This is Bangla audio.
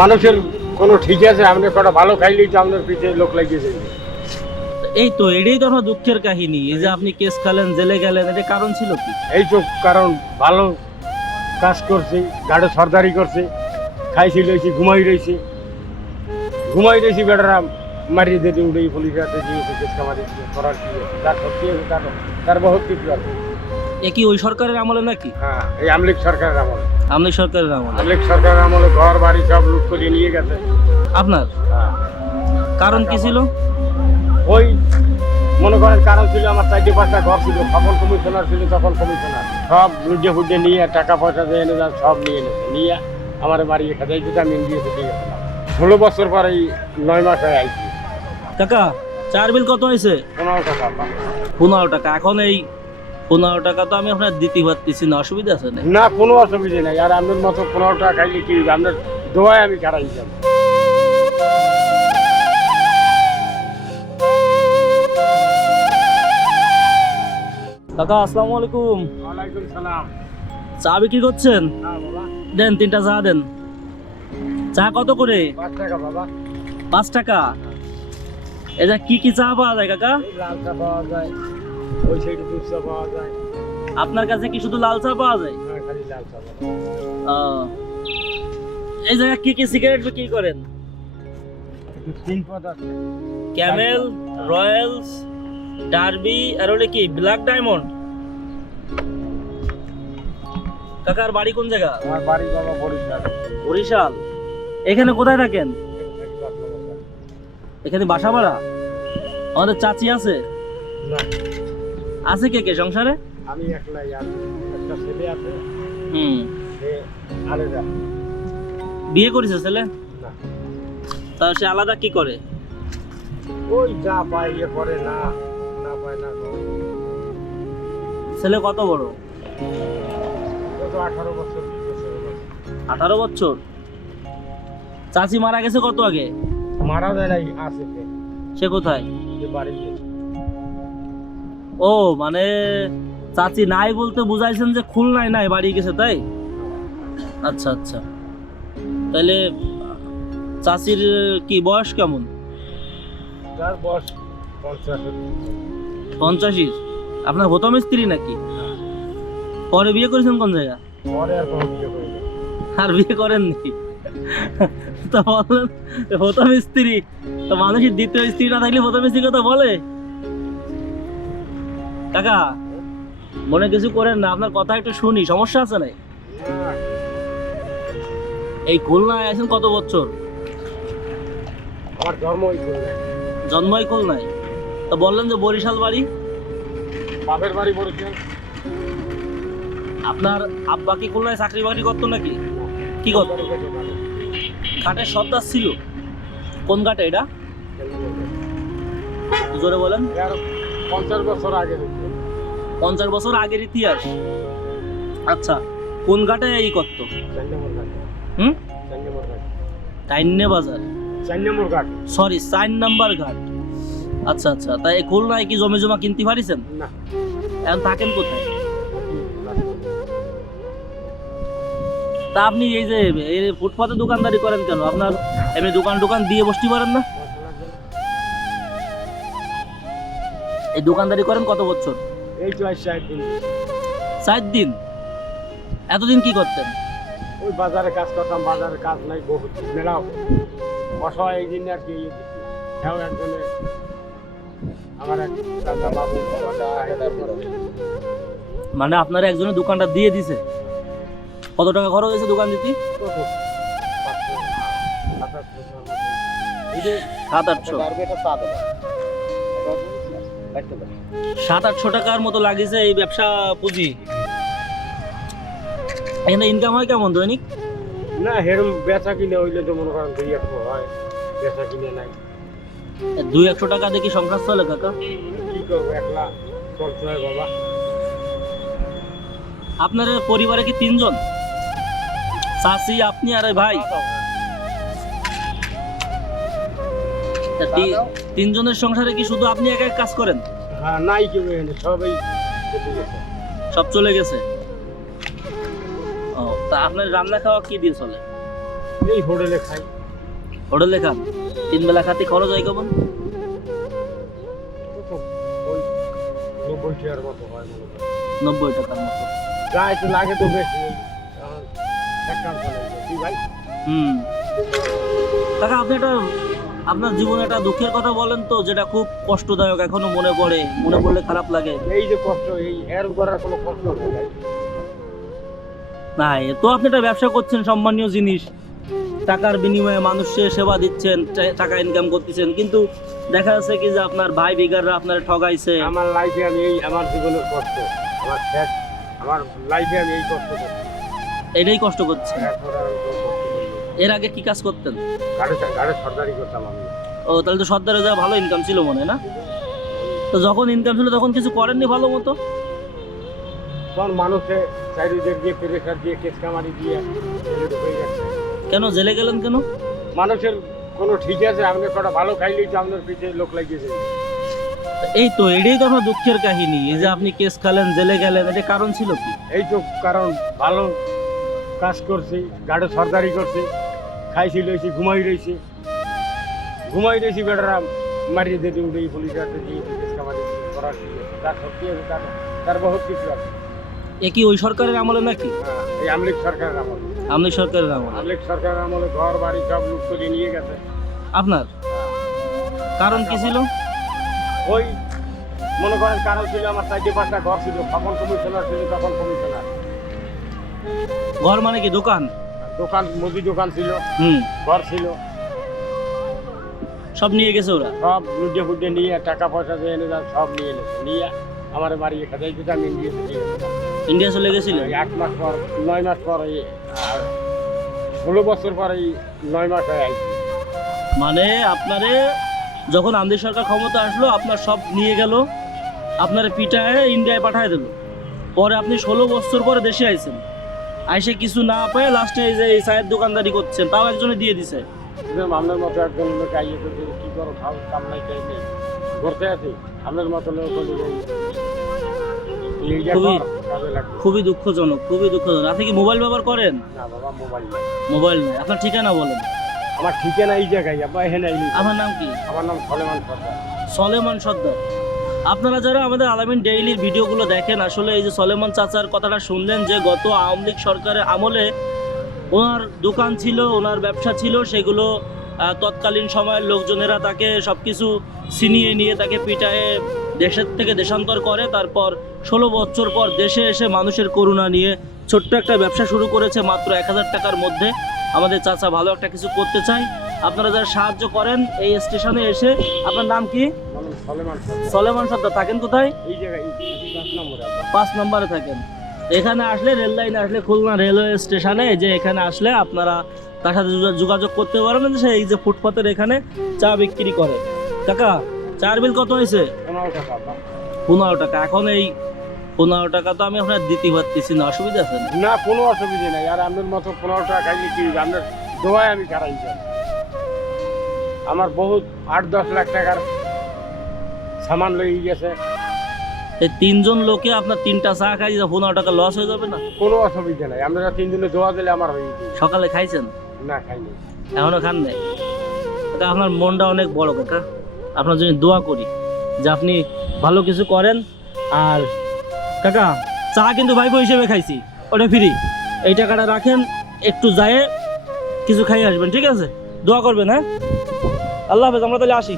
মানুষের কোনো ঠিক আছে? আপনি কটা ভালো খাইলেই তো আপনার পিছিয়ে লোক লাগিয়ে যাবে এই তো এটাই তো আমার দুঃখের কাহিনী। এই যে আপনি কেস খালেন জেলে গেলেন এটা কারণ ছিল কি? এই তো কারণ ভালো কাজ করছে গাড়ি সর্দারি করছে খাইছি লইছি ঘুমাই রয়েছি ঘুমাই রয়েছি বেটারা মারিয়ে দিতে উঠে পুলিশ হাতে দিয়েছে কেস কামারি করার কি তার সত্যি তার তার বহুত কিছু আছে। এ কি ওই সরকারের আমলে নাকি? হ্যাঁ এই আমলিক সরকারের আমলে। আমলি সরকারের আমলে। আমলিক সরকারের আমলে ঘর বাড়ি সব লুট করে নিয়ে গেছে। আপনার? হ্যাঁ। কারণ কি ছিল? ওই মনে করেন কারণ ছিল আমার চারটে পাঁচটা ঘর ছিল তখন কমিশনার ছিল তখন কমিশনার। সব লুটে ফুটে নিয়ে টাকা পয়সা দিয়ে এনে সব নিয়ে এনেছে নিয়ে আমার বাড়ি এখানে যেটা আমি ইন্ডিয়াতে দিয়ে গেছিলাম। ষোলো বছর পরে এই নয় মাস হয়ে আইছি। কাকা চার বিল কত হয়েছে? পনেরো টাকা। পনেরো টাকা। এখন এই পনেরো টাকা তো আমি আপনার দিতে পারতেছি না অসুবিধা আছে না না কোনো অসুবিধা নেই। আর আপনার মতো পনেরো টাকা খাইলে কি আপনার দোয়ায় আমি খারাই যাব। কাকা আসসালামু আলাইকুম। ওয়ালাইকুম সালাম। চা বিক্রি করছেন? হ্যাঁ দেন তিনটা চা দেন। চা কত করে? পাঁচ টাকা বাবা। পাঁচ টাকা? এটা কি কি চা পাওয়া যায় কাকা? লাল চা পাওয়া যায়। ওই সাইডে দুধ চা পাওয়া যায়। আপনার কাছে কি শুধু লাল চা পাওয়া যায়? হ্যাঁ খালি লাল চা। এই জায়গায় কি কি সিগারেট বিক্রি করেন? তিন পদ আছে। ক্যামেল রয়্যালস ডার্বি আর ওটা কি ব্ল্যাক ডায়মন্ড। কাকার বাড়ি কোন জায়গা? আমার বাড়ি বাবা বরিশাল। বরিশাল। এখানে কোথায় থাকেন? এখানে বাসা ভাড়া? আমাদের চাচি আছে? না। আছে কে কে সংসারে? আমি একলাই আর একটা ছেলে আছে। হুম। সে আলাদা। বিয়ে করেছে ছেলে? না। তা সে আলাদা কি করে? ওই যা পায় ইয়ে করে না না পায় না করে। ছেলে কত বড়? কত আঠারো বছর বিশ বছর আঠারো বছর? চাচি মারা গেছে কত আগে? মারা যায় নাই আছে সে। কোথায়? সে বাড়িতে ও মানে চাচি নাই বলতে বুঝাইছেন যে খুলনায় নাই বাড়ি গেছে তাই? আচ্ছা আচ্ছা। তাহলে চাচির কি বয়স কেমন? বয়স পঞ্চাশ। আপনার হতম স্ত্রী নাকি? পরে বিয়ে করেছেন কোন জায়গা? পরে আর কোনো বিয়ে। আর করেননি? তো বললেন হতম স্ত্রী তো মানুষের দ্বিতীয় স্ত্রী না থাকলে প্রথম স্ত্রী কথা বলে। কাকা মনে কিছু করেন না আপনার কথা একটু শুনি সমস্যা আছে নাই? না, এই খুলনায় আছেন কত বছর? আমার ওই করবে জন্মই খুলনায়। তো বললেন যে বরিশাল বাড়ি? বাপের বাড়ি বলেছেন আপনার আব্বা কি খুলনায় চাকরি বাকরি করতো নাকি? কি করতো? ঘাটের সর্দার ছিল। কোন ঘাটে এটা? জোরে বলেন। পঞ্চাশ বছর আগে পঞ্চাশ বছর আগের ইতিহাস। আচ্ছা কোন ঘাটে এই করতো? হুম? টাইন্নে বাজার সরি চার নাম্বার ঘাট। আচ্ছা আচ্ছা তাই খুলনায় কি জমি জমা কিনতে পারিছেন? না। এখন থাকেন কোথায়? তা আপনি এই যে এই ফুটপাতে দোকানদারি করেন কেন? আপনার এমনি দোকান দোকান দিয়ে বসতে পারেন না? এই দোকানদারি করেন কত বছর? এই তো ষাট দিন চার দিন এতদিন কি করতেন ওই বাজারে কাজ করতাম বাজারে কাজ নাই বহুত মেলাও অসহায় এই জন্য আর কি ইয়ে হ্যাঁ একজনে আমার এক দাদা বাবু মানে আপনার একজনের দোকানটা দিয়ে দিছে কত টাকা খরচ হয়েছে দোকান দিতে সাত আটশো সাত আটশো টাকার মতো লাগিয়েছে এই ব্যবসা পুঁজি। এখানে ইনকাম হয় কেমন দৈনিক? না হেরম বেচা কিনে হইলে তো মনে করেন দুই একশো হয় বেচা কিনে নাই। দুই একশো টাকা দেখি সংসার চলে কাকা? কি করব একলা চলতে হয় বাবা। আপনার পরিবারে কি তিনজন? চাচি আপনি আর ভাই? তি- তিনজনের সংসারে কি শুধু আপনি একা কাজ করেন? হ্যাঁ নাই কেউ এখানে সবাই সব চলে গেছে? ও তা আপনার রান্না খাওয়া কি দিয়ে চলে? এই হোটেলে খাই। হোটেলে খান? তিন বেলা খাতে খরচ হয় কেমন নব্বই টাকার মতো যা একটু লাগে তো বেশি। হুম। কাকা আপনি একটা আপনার জীবনে একটা দুঃখের কথা বলেন তো যেটা খুব কষ্টদায়ক এখনও মনে পড়ে মনে পড়লে খারাপ লাগে। এই যে কষ্ট এই এর করার কোনো কষ্ট নেই। না তো আপনি একটা ব্যবসা করছেন সম্মানীয় জিনিস। টাকার বিনিময়ে মানুষের সেবা দিচ্ছেন টাকা ইনকাম করতেছেন কিন্তু দেখা যাচ্ছে কি যে আপনার ভাই বিগাররা আপনার ঠগাইছে। আমার লাইফে আমি এই আমার জীবনের কষ্ট আমার শেষ আমার লাইফে আমি এই কষ্ট করছি। এটাই কষ্ট করছে এর আগে কি কাজ করতেন? গাড়ি গাড়ি সরকারি করতাম আমি। ও তাহলে তো সর্দারে যা ভালো ইনকাম ছিল মনে না? তো যখন ইনকাম ছিল তখন কিছু করেননি ভালো মতো? তখন মানুষে চারিদিক দিয়ে প্রেশার দিয়ে কেস কামারি দিয়ে হয়ে কেন জেলে গেলেন কেন? মানুষের কোনো ঠিক আছে আপনি কটা ভালো খাইলেই তো আপনার পিছিয়ে লোক লাগিয়েছে এই তো এটাই তো আমার দুঃখের কাহিনী এই যে আপনি কেস খালেন জেলে গেলেন এটা কারণ ছিল কি? এই তো কারণ ভালো কাজ করছি গাড়ি সরকারি করছি। খাইছি লইছি ঘুমাই রয়েছি ঘুমাই রয়েছি বেটারা মারিয়ে দিতে উঠে পুলিশ হাতে দিয়ে কামারি করার? তার সত্যি আছে তার তার বহুত কিছু আছে। এ কি ওই সরকারের আমলে নাকি? হ্যাঁ, এই আমলিক সরকারের আমল। আমলি সরকারের আমলে। আমলিক সরকারের আমলে ঘর বাড়ি সব লুট করে নিয়ে গেছে। আপনার? কারণ কি ছিল? ওই মনে করেন কারণ ছিল আমার চারটে পাঁচটা ঘর ছিল তখন কমিশনার ছিল তখন কমিশনার। ঘর মানে কি দোকান? দোকান মুদি দোকান ছিল হুম। ঘর ছিল। সব নিয়ে গেছে ওরা? সব লুটে ফুটে নিয়ে টাকা পয়সা দিয়ে এনে সব নিয়ে নিয়ে আমার বাড়ি যেতে আমি ইন্ডিয়াতে দিয়ে ইন্ডিয়া চলে গেছিলেন এই এক মাস পর নয় মাস পর এই ষোলো বছর পর এই নয় মাস হয়ে আইছি। মানে আপনারে যখন আমদি সরকার ক্ষমতা আসলো আপনার সব নিয়ে গেল আপনার পিটায় ইন্ডিয়ায় পাঠায় দিল। পরে আপনি ষোলো বছর পরে দেশে আইছেন। আইসে কিছু না পেয়ে লাস্টে এই যে এই চায়ের দোকানদারি করছেন তাও একজনে দিয়ে দিছে। আপনার মতো একজন লোক আইয়ে তো কি করো খাও কামলাই খাই নেই। করতে আছি আপনার মতো লোক খুবই- খুবই দুঃখজনক খুবই দুঃখজনক। আপনি কি মোবাইল ব্যবহার করেন? না বাবা মোবাইল নাই। মোবাইল নাই। আপনার ঠিকানা বলেন। আমার ঠিকানা এই জায়গায় আবার এখানে আইলি। আমার নাম কি? আমার নাম সলেমান সরকার সলেমান সর্দার। আপনারা যারা আমাদের আলামিন ডেইলির ভিডিওগুলো দেখেন, আসলে এই যে সলেমান চাচার কথাটা শুনলেন যে গত আওয়ামী লীগ সরকারের আমলে ওনার দোকান ছিল, ওনার ব্যবসা ছিল, সেগুলো তৎকালীন সময়ের লোকজনেরা তাকে সব কিছু ছিনিয়ে নিয়ে তাকে পিটায়ে দেশের থেকে দেশান্তর করে। তারপর ষোলো বছর পর দেশে এসে মানুষের করুণা নিয়ে ছোট্ট একটা ব্যবসা শুরু করেছে মাত্র এক হাজার টাকার মধ্যে। আমাদের চাচা ভালো একটা কিছু করতে চাই আপনারা যারা সাহায্য করেন, এই স্টেশনে এসে, আপনার নাম কি? সলেমান সর্দার থাকেন কোথায়? এই জায়গায় পাঁচ নম্বরে থাকেন। এখানে আসলে রেল লাইনে আসলে খুলনা রেলওয়ে স্টেশনে যে এখানে আসলে আপনারা তার সাথে যোগাযোগ করতে পারবেন যে এই যে ফুটপাতের এখানে চা বিক্রি করে। কাকা চার বিল কত হয়েছে? পনেরো টাকা এখন এই পনেরো টাকা তো আমি আপনার দিতে পারতেছি না। অসুবিধা আছে? না কোনো অসুবিধা নেই। আর আপনার মতো পনেরো টাকা খাইলে কি? আপনার দোয়ায় আমি খারাই আমার বহুত আট দশ লাখ টাকার সামান লই গেছে। এই তিনজন লোকে আপনার তিনটা চা খাই পনেরো টাকা লস হয়ে যাবে না? কোনো অসুবিধা নাই। আপনারা তিনজনে দোয়া দিলে আমার হয়ে যাবে সকালে খাইছেন? না খাইনি। এখনও খান নাই? কাকা আপনার মনটা অনেক বড় কাকা। আপনার জন্য দোয়া করি যে আপনি ভালো কিছু করেন। আর কাকা চা কিন্তু ভাইপো হিসেবে খাইছি। ওটা ফ্রি এই টাকাটা রাখেন একটু যায় কিছু খাই আসবেন ঠিক আছে? দোয়া করবেন হ্যাঁ? আল্লাহ হাফেজ আমরা তাহলে আসি।